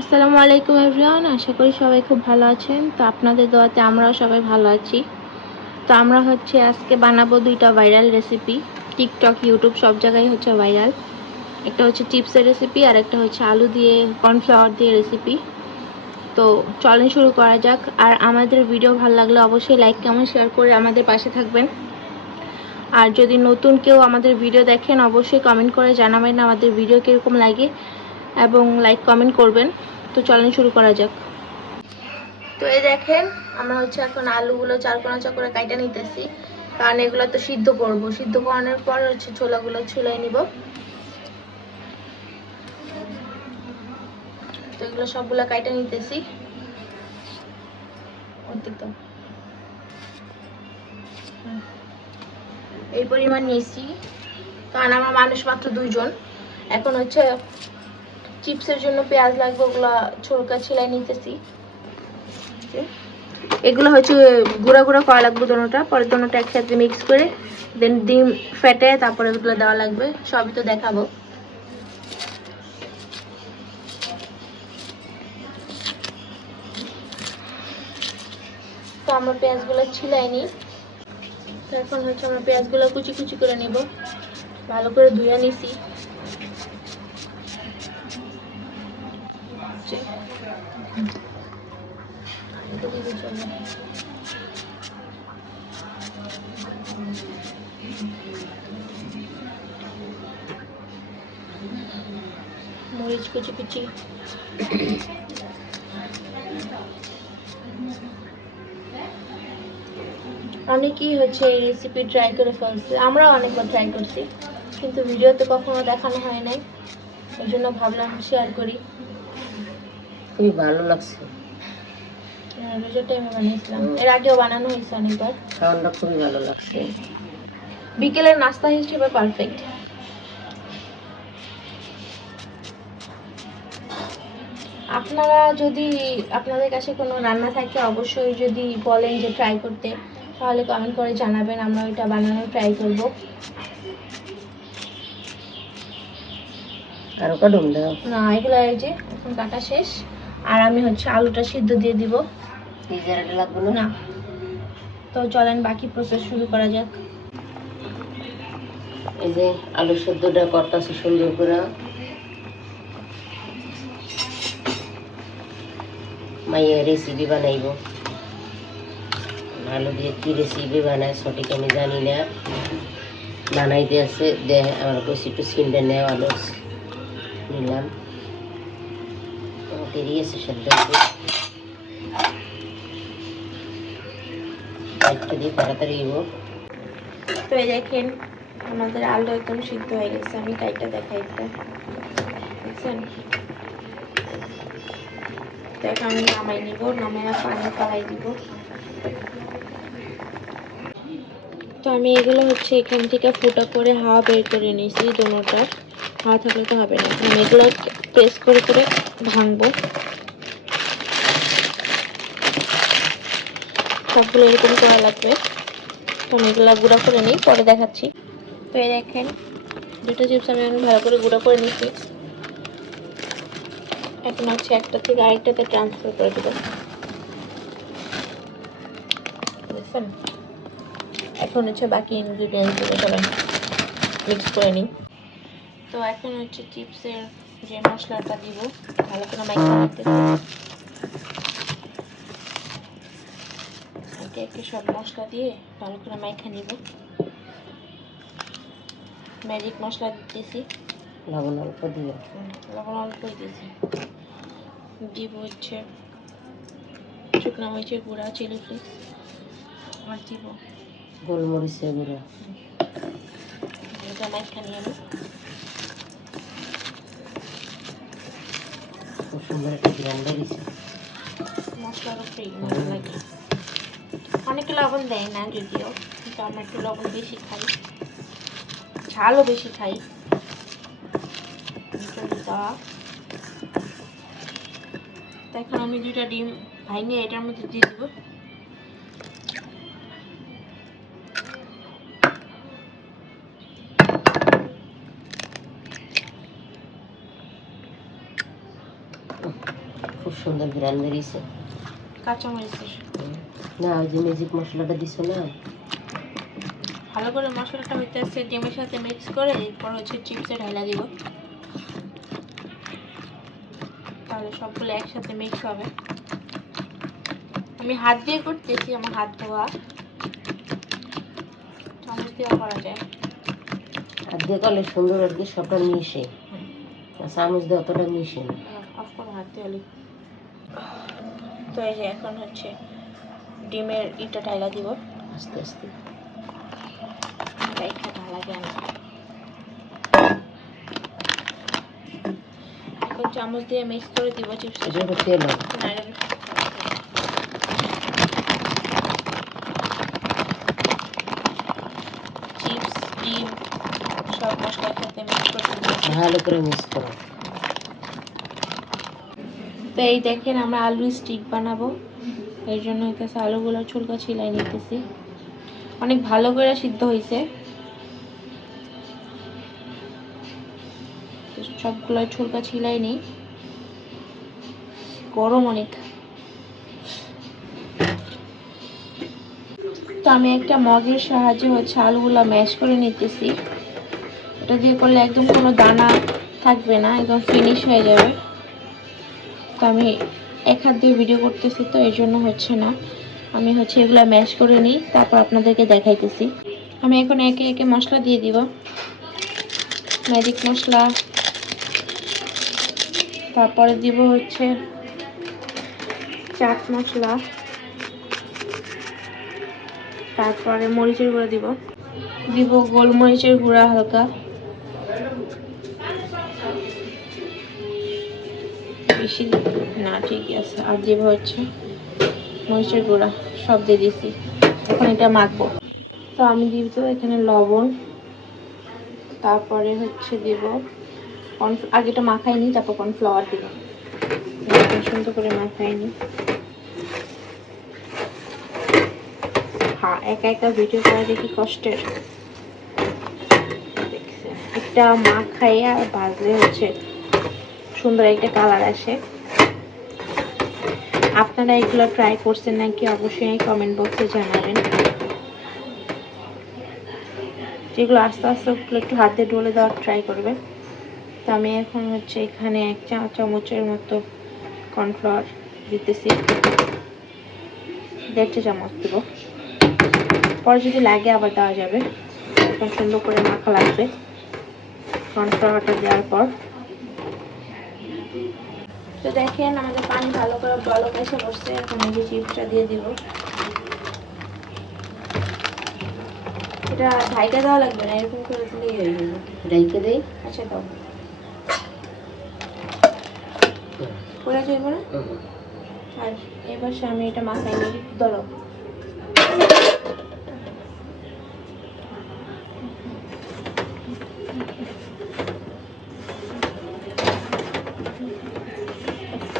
আসসালামু আলাইকুম এভরিওয়ান, আশা করি সবাই খুব ভালো আছেন। তো আপনাদের দোয়াতে আমরাও সবাই ভালো আছি। তো আমরা আজকে বানাবো দুইটা ভাইরাল রেসিপি। টিকটক, ইউটিউব সব জায়গায় ভাইরাল। একটা চিপসের রেসিপি আর একটা আলু দিয়ে কর্নফ্লাওয়ার দিয়ে রেসিপি। তো চলেন শুরু করা যাক। আর আমাদের ভিডিও ভালো লাগলে অবশ্যই লাইক, কমেন্ট, শেয়ার করে আমাদের পাশে থাকবেন। আর যদি নতুন কেউ আমাদের ভিডিও দেখেন অবশ্যই কমেন্ট করে জানাবেন আমাদের ভিডিও কীরকম লাগে এবং লাইক কমেন্ট করবেন। তো চলেন শুরু করা যাক। তো এই দেখেন আমরা এখন আলুগুলো চারকোনা করে কাইটা নিতেছি, কারণ এগুলো তো সিদ্ধ করব। সিদ্ধ করানোর পর ছোলাগুলো ছুলাই নিব। তো এগুলো সবগুলো কাইটা নিতেছি। এই পরিমাণ নিয়েছি, কারণ আমার মানুষ মাত্র 2 জন। এখন চিপসের জন্য পেঁয়াজ লাগবে, ওগুলো ছোলকা ছিলাই নিতেছি। এগুলো গুঁড়া গুঁড়া করা লাগবে দোনোটা, পরে দোনোটা একসাথে মিক্স করে দেন ডিম ফেটে তারপরে এগুলো দেওয়া লাগবে। সবই তো দেখাবো। তো আমরা পেঁয়াজগুলো ছিলাই নিই। তো এখন আমরা পেঁয়াজগুলো কুচি কুচি করে নিব। ভালো করে ধুয়ে নিছি। মরিচ কুচি কুচি, অনেকেই এই রেসিপি ট্রাই করে ফেলছে। আমরাও অনেকবার ট্রাই করছি, কিন্তু ভিডিওতে কখনো দেখানো হয় নাই। ওই জন্য ভাবলাম শেয়ার করি। খুবই ভালো লাগছে। রোজার টাইমে বানিয়েছিলাম, এর আগেও বানানো হয়েছে অনেকবার। খাওয়াটা খুবই ভালো লাগছে। বিকেলের নাস্তা হিসেবে পারফেক্ট। আপনারা যদি আপনাদের কাছে কোনো রান্না থাকে অবশ্যই যদি বলেন যে ট্রাই করতে, তাহলে কমেন্ট করে জানাবেন, আমরা ওইটা বানানোর ট্রাই করব। আর কাটুন দাও না, এগুলো এই যে এখন কাটা শেষ। আর আমি আলুটা সিদ্ধ দিয়ে দিব। ফ্রিজারে লাগবে না। তো চলেন বাকি প্রসেস শুরু করা যাক। এই যে আলু সেদ্ধটা করতেছে সুন্দর করে। মাইয়া রেসিপি বানাইব। আলু দিয়ে কি রেসিপি বানায় সঠিক আমি জানি না। বানাইতে আছে দেখ আমার কইছি একটু সিনটা নেওয়া আলু নিলাম। দেরি আছে সেদ্ধ দিয়ে তাড়াতাড়ি দিব। তো এই দেখেন আমাদের আলু একদম সিদ্ধ হয়ে গেছে। আমি কাইটা দেখাই একটা, দেখছেন? তো এখন আমি নামাই নিব, নামাইয়া পানি পালাই দিব। তো আমি এগুলো এখান থেকে ফুটা করে হাওয়া বের করে নিয়েছি দোনোটা। হাওয়া থাকলে তো হবে না। আমি এগুলো প্রেস করে করে ভাঙবো। সবগুলো এরকম করা লাগবে। তো আমি এগুলো গুঁড়া করে নিই, পরে দেখাচ্ছি। তো এই দেখেন দুটো চিপস আমি ভালো করে গুঁড়া করে নিচ্ছি। এখন একটা থেকে আরেকটাতে ট্রান্সফার করে দেবো। দেখছেন? এখন বাকি ইনগ্রিডিয়েন্টসগুলো সবাই মিক্স করে নিই। তো এখন চিপসের যে মশলাটা দিব, ভালো করে মাইখা রাখতেছি। একে একে সব মশলা দিয়ে ভালো করে মাইখা নিব। ম্যাজিক মশলা দিতেছি, লবণ অল্প দিয়ে লবণ অল্পই দিয়েছি। দিব শুকনো মরিচের গুঁড়া, চিলি ফ্লেক্স, আর দিব গোলমরিচের গুঁড়া। এটা মাইখা নিয়ে আমি খুব সুন্দর একটা গ্রাম বেরিয়েছে। মশলার উপরেই মশলা লাগে। অনেকে লবণ দেয় না যদিও, কিন্তু আমরা একটু লবণ বেশি খাই, ঝালও বেশি খাই। তো এখন আমি 2টা ডিম ভাঙিয়ে এটার মধ্যে দিয়ে দিব। খুব সুন্দর ঘ্রাণ বেরিয়েছে। কাঁচামরিচের না ওই যে ম্যাজিক মশলাটা দিছো না, ভালো করে মশলাটা হইতেছে ডিমের সাথে মিক্স করে এরপর হচ্ছে চিপসে ঢালা দিব, তাহলে সবগুলো একসাথে মিক্স হবে। আমি হাত দিয়ে করতেছি, আমার হাত ধোয়া, চামচ দিয়েও করা যায়। হাত দিয়ে করলে সুন্দর আর কি সবটা মিশে, আর চামচ দিয়ে অতটা মিশে না। অফ করো হাত দিয়ে হলে। তো এই যে এখন হচ্ছে ডিমের ইটা ঢালা দিব, আস্তে আস্তে একটা ঢালা যায় না। এখন চামচ দিয়ে মিক্স করে দিব চিপস। এটা একটু তেল হবে। চিপস ডিম সব মশলার সাথে মিক্স করে দিব, ভালো করে মিক্স করো। তো এই দেখেন আমরা আলুর স্টিক বানাবো, এর জন্য হইতেছে আলুগুলো ছুলকা ছিলাই নিতেছি। অনেক ভালো করে সিদ্ধ হয়েছে, সবগুলো ছুলকা ছিলাই নেই, গরম অনেক। তো আমি একটা মগের সাহায্যে হচ্ছে আলুগুলো ম্যাশ করে নিতেছি। এটা দিয়ে করলে একদম কোনো দানা থাকবে না, একদম ফিনিশ হয়ে যাবে। তো আমি এক হাত দিয়ে ভিডিও করতেছি তো এই জন্য হচ্ছে না, আমি হচ্ছে এগুলো ম্যাশ করে নিই, তারপর আপনাদেরকে দেখাইতেছি। আমি এখন একে একে মশলা দিয়ে দিব, ম্যাজিক মশলা, তারপরে দিব হচ্ছে চাট মশলা, তারপরে মরিচের গুঁড়া দিব, দিব গোলমরিচের গুঁড়া হালকা, বেশি না ঠিকই আছে, আর দিব হচ্ছে মরিচের গুঁড়া, সব দিয়ে দিছি। এখন এটা মাখবো। তো আমি দিব এখানে লবণ, তারপরে হচ্ছে দিব আগে এটা মাখাইনি, তারপর কর্নফ্লাওয়ার দিব, সুন্দর করে মাখাইনি। হ্যাঁ, একা একা ভিডিও করা দেখি কষ্টের, একটা মাখাইয়া ভাজলে হচ্ছে সুন্দর একটা কালার আসে। আপনারা এগুলো ট্রাই করছেন নাকি অবশ্যই কমেন্ট বক্সে জানাবেন। যেগুলো আস্তে আস্তে ওগুলো একটু হাত দিয়ে ডলে দেওয়ার ট্রাই করবে। তো আমি এখন হচ্ছে এখানে 1 চামচের মতো কর্নফ্লাওয়ার দিতেছি, 1.5 চামচ দিব, পরে যদি লাগে আবার দেওয়া যাবে। এখন সুন্দর করে মাখা লাগবে কর্নফ্লাওয়ারটা দেওয়ার পর। তো দেখেন আমাদের পানি ভালো করে বলক এসে বসছে, এখন এই যে চিপসটা দিয়ে দিব। এটা ঢাইকা দেওয়া লাগবে না, এরকম করে দিলেই হয়ে যাবে। ঢাইকা দেই? আচ্ছা দাও, পড়ে যাইব না। আর এবার আমি এটা মাখাই নিই, ধরো।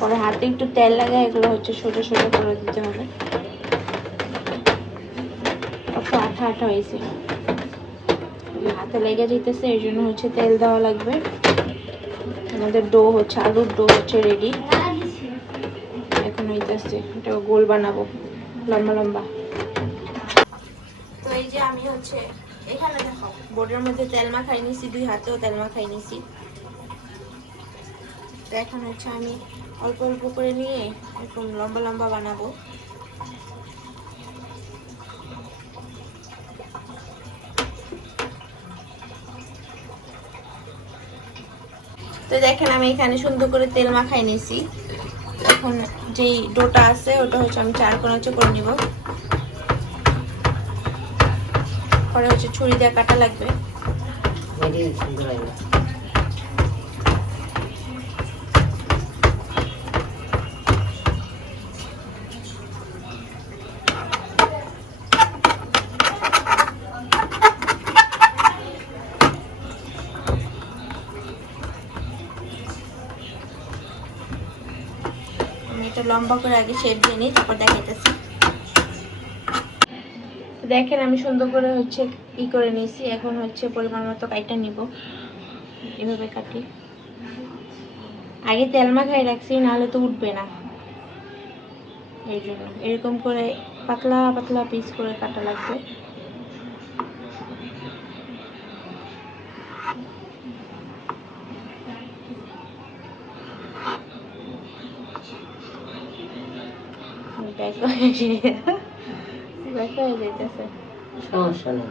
পরে হাতে একটু তেল লাগে, এগুলো হচ্ছে ছোট ছোট করে দিতে হবে। কত আঠা আঠা হয়েছে, হাতে লেগে যেতেছে, এই জন্য হচ্ছে তেল দেওয়া লাগবে। আমাদের ডো হচ্ছে, আলুর ডো হচ্ছে রেডি। এখন হইতেছে এটা গোল বানাবো, লম্বা লম্বা। তো এই যে আমি হচ্ছে এখানে দেখো বোর্ডের মধ্যে তেল মাখাই নিছি, 2 হাতেও তেল মাখাই নিছি। তো এখন হচ্ছে আমি অল্প অল্প করে নিয়ে একদম লম্বা লম্বা বানাবো। তো দেখেন আমি এখানে সুন্দর করে তেল মাখাই নিছি। এখন যেই ডোটা আছে ওটা হচ্ছে আমি 4 কোণা করে নিব, পরে হচ্ছে ছুরি দিয়ে কাটা লাগবে। এটা লম্বা করে আগে শেপ দিয়ে নিই, তারপর দেখাইতেছি। দেখেন আমি সুন্দর করে হচ্ছে ই করে নিয়েছি। এখন হচ্ছে পরিমাণ মতো কাইটা নিব, এভাবে কাটি। আগে তেল মাখাই রাখছি, নাহলে তো উঠবে না। এই জন্য এরকম করে পাতলা পাতলা পিস করে কাটা লাগবে। সমস্যা নেই।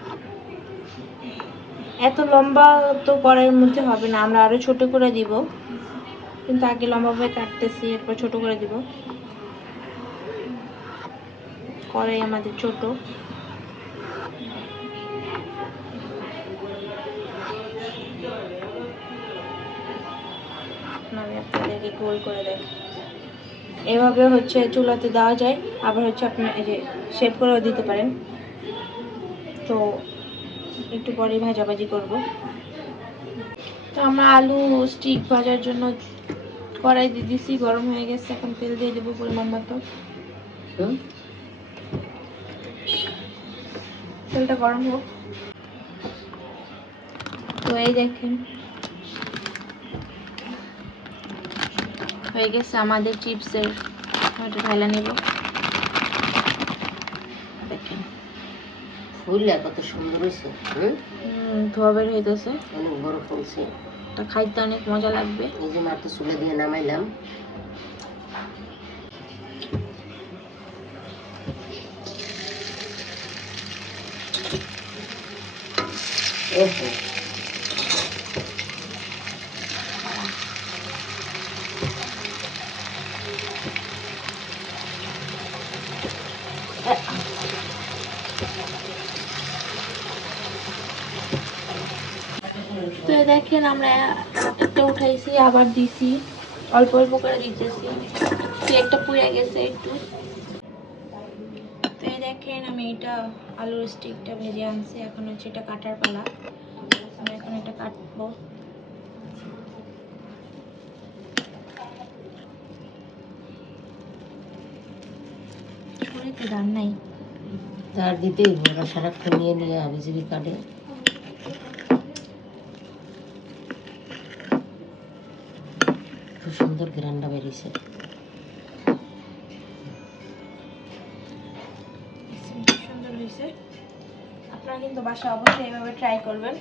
এত লম্বা তো কড়াইয়ের মধ্যে হবে না, আমরা আরো ছোট করে দিব, কিন্তু আগে লম্বাভাবে কাটতেছি, এরপর ছোট করে দিব। কড়াই আমাদের ছোট। আমি আপনাদেরকে গোল করে দেখি। এভাবে হচ্ছে চুলাতে দেওয়া যায়, আবার হচ্ছে আপনি এই যে শেপ করেও দিতে পারেন। তো একটু পরে ভাজাভাজি করব। তো আমরা আলু স্টিক ভাজার জন্য কড়াই দিয়ে দিছি, গরম হয়ে গেছে। এখন তেল দিয়ে দেবো পরিমাণ মতো। তেলটা গরম হোক। তো এই দেখেন হয়ে গেছে আমাদের চিপসের। এটা ঢালা নেব। দেখেন ফুলটা কত সুন্দর হয়েছে। ধোয়া বের হইতেছে, অনেক বড় ফুলছে। এটা খাইতে অনেক মজা লাগবে। এই যে মাত্র চুলা দিয়ে নামাইলাম। ওহো, তো দেখেন আমরা একটা উঠাইছি, আবার দিছি, অল্প অল্প করে দিতেছি। একটা পুড়ে গেছে একটু। তো দেখেন আমি এটা আলুর স্টিকটা ভেজে আনছি, এখন হচ্ছে এটা কাটার পালা। আমি এখন এটা কাটবো। ছুরিতে দাম নাই, তার দিতেই ওরা সারাক্ষণ নিয়ে নিয়ে হাবিজাবি কাটে। খুব সুন্দর গ্রান্ডা বেরিয়েছে। সুন্দর হয়েছে। আপনারা কিন্তু বাসায় অবশ্যই এইভাবে ট্রাই করবেন।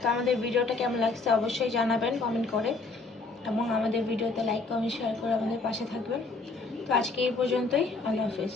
তো আমাদের ভিডিওটা কেমন লাগছে অবশ্যই জানাবেন কমেন্ট করে, এবং আমাদের ভিডিওতে লাইক কমেন্ট শেয়ার করে আমাদের পাশে থাকবেন। তো আজকে এই পর্যন্তই। আল্লাহ হাফেজ।